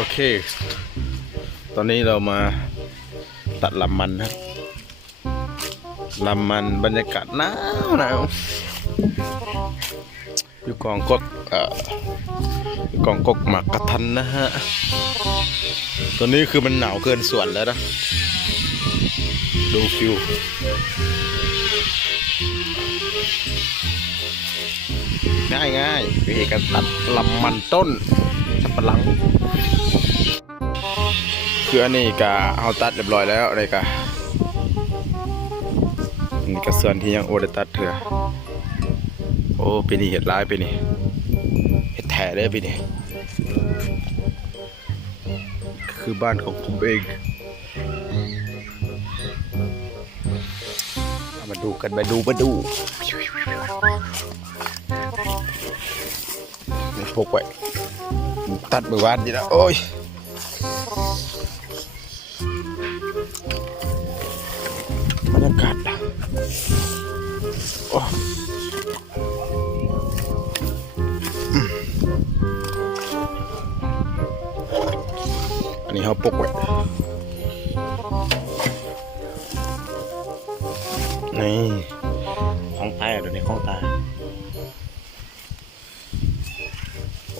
โอเคตอนนี้เรามาตัดลำมันครับลำมันบรรยากาศหนาวอยู่กองกกหมักกระทันนะฮะตอนนี้คือมันหนาวเกินส่วนแล้วนะดูฟิวง่ายวิธีการตัดลำมันต้นสับปะหลังคืออันนี้ก็เอาตัดเรียบร้อยแล้วเลยก็นี่ก็ส่วนที่ยังโอได้ตัดเถอะโอ้ปีนี้เห็ดร้ายปีนี้เห็ดแท้ได้ปีนี้คือบ้านของผมเองมาดูกันมาดูนี่พกไว้ตัดเมื่อวานดีนะโอ้ยบรรยากาศโอ้อันนี้เขาปกไว้นี่ของตายอ่ะเดี๋ยวนี้ของตาย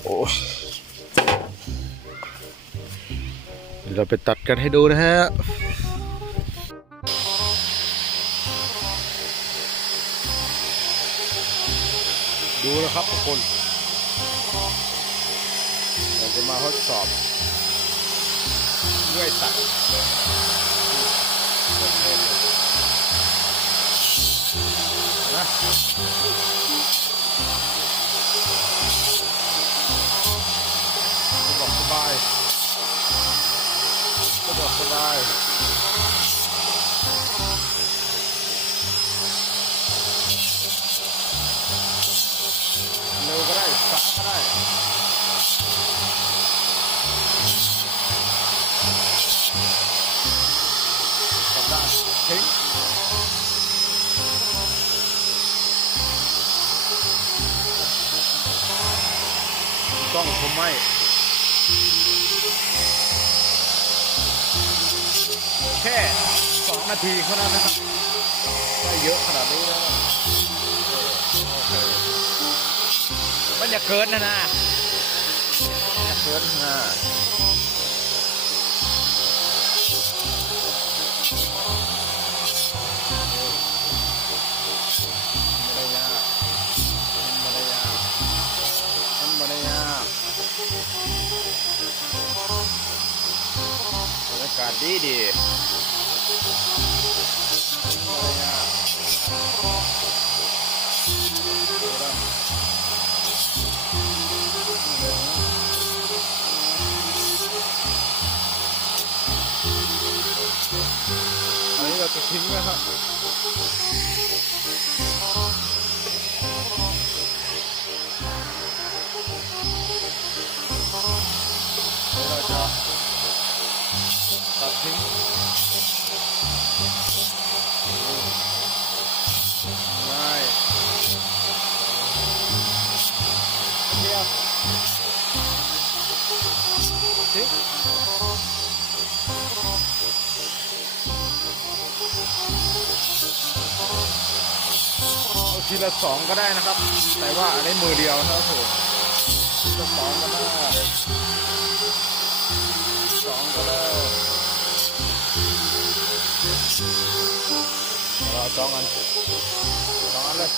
โอ้เราไปตัดกันให้ดูนะฮะดูนะครับทุกคนเราจะมาทดสอบด้วยตัดนะสบายสบายเร็วก็ได้ช้าก็ได้ตัดได้ทิ้งต้องผมไม่แค่2 นาทีเท่านั้นนะครับได้เยอะขนาดนี้แล้วมันอย่าเกินนะอย่าเกินนะบรรยากาศดีอันนี้เราจะทิ้งนะครับเราจะตัดทิ้งง่ายเดียวทิ้งเอาทีละ2ก็ได้นะครับแต่ว่าอันนี้มือเดียวนะครับผมทีละ2ก็ได้2ก็ได้เรา2 อันเลย